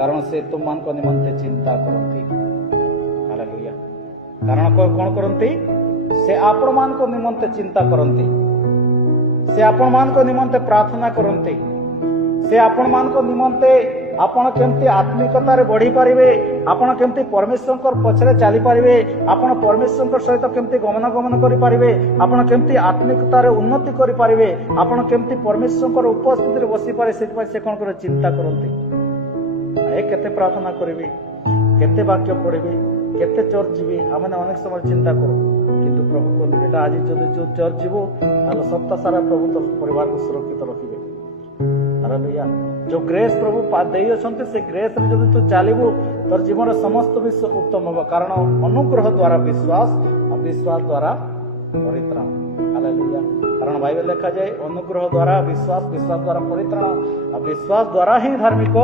कारण से तुम मान को निमंते चिंता करती। हालेलुया। कारण कौन करती? से आपण मान को निमंते चिंता करती, से आपण मान को निमंते प्रार्थना करती, से आपण मान को निमंते आपण केमती आत्मिकतार बढ़ी पारे, आपण केमती परमेश्वर पछरे चली पारे, आपण परमेश्वर सहित केमती गमनागमन करें, आपण केमती आत्मिकतार उन्नति करें, आपण केमती परमेश्वर उपस्थित बसी पारे, से कौन कर चिंता करती। केते प्रार्थना करी, केते वाक्य पढ़ी, केते चर्च जीवी, आम अनेक समय चिंता करूँ, किंतु प्रभु कहते आज जो चर्च जीवो ताले सप्ताह सारा प्रभु तो परिवार को सुरक्षित रखिए। हालेलुया। जो ग्रेस प्रभु देते से ग्रेस जब तू चलू तोर जीवन समस्त विश्व उत्तम होगा, कारण अनुग्रह द्वारा विश्वास और विश्वास द्वारा परित्राण। हालेलुया। कारण बाइबल लिखा जाए अनुग्रह द्वारा विश्वास, विश्वास द्वारा परित्राण और विश्वास द्वारा ही धार्मिक